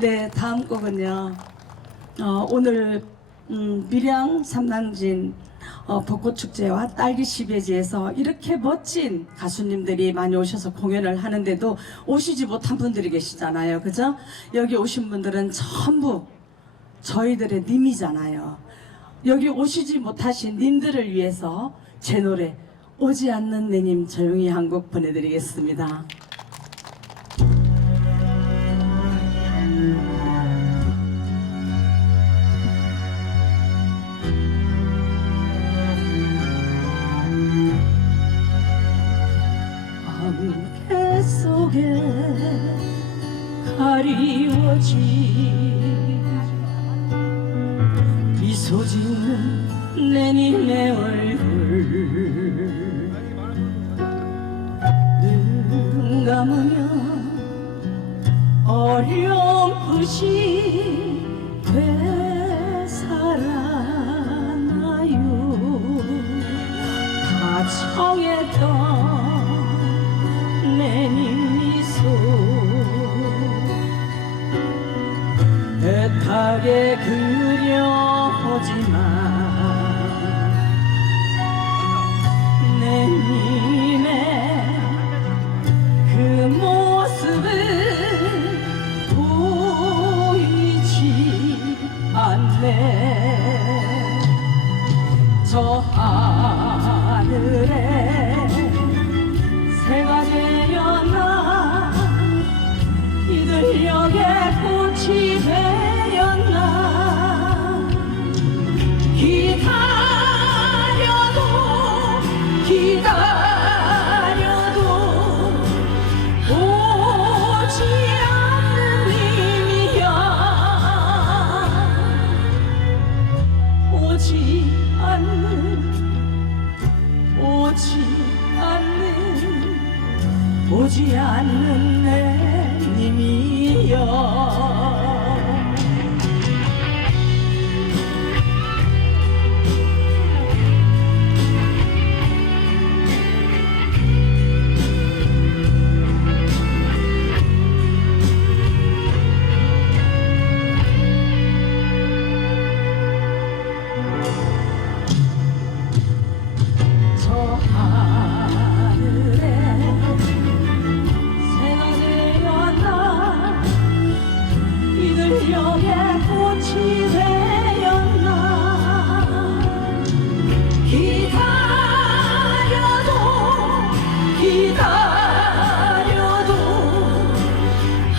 네, 다음 곡은요. 어, 오늘 음, 밀양 삼남진 어, 벚꽃축제와 딸기 시베지에서 이렇게 멋진 가수님들이 많이 오셔서 공연을 하는데도 오시지 못한 분들이 계시잖아요. 그죠? 여기 오신 분들은 전부 저희들의 님이잖아요. 여기 오시지 못하신 님들을 위해서 제 노래 오지 않는 내님 조용히 한 곡 보내드리겠습니다. 가리워진 미소 짓는 내님의 얼굴. 눈 감으면 어렴풋이 되 애타게 그려오지만 내 님의 그 모습은 보이지 않네. 저 하늘에 오지 않는 내 님이여 이들녘에 꽃이 되었나. 기다려도 기다려도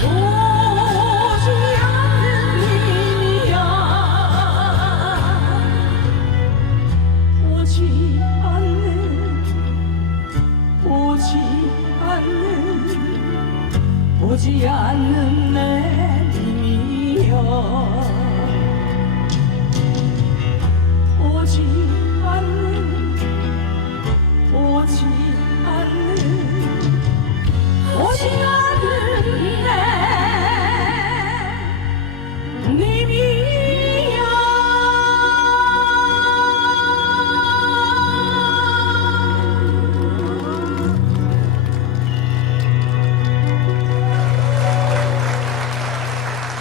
오지 않는 님이야. 오지 않는 오지 않는 오지 않는 내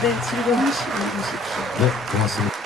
네, 즐거운 시간 되십시오. 네, 고맙습니다.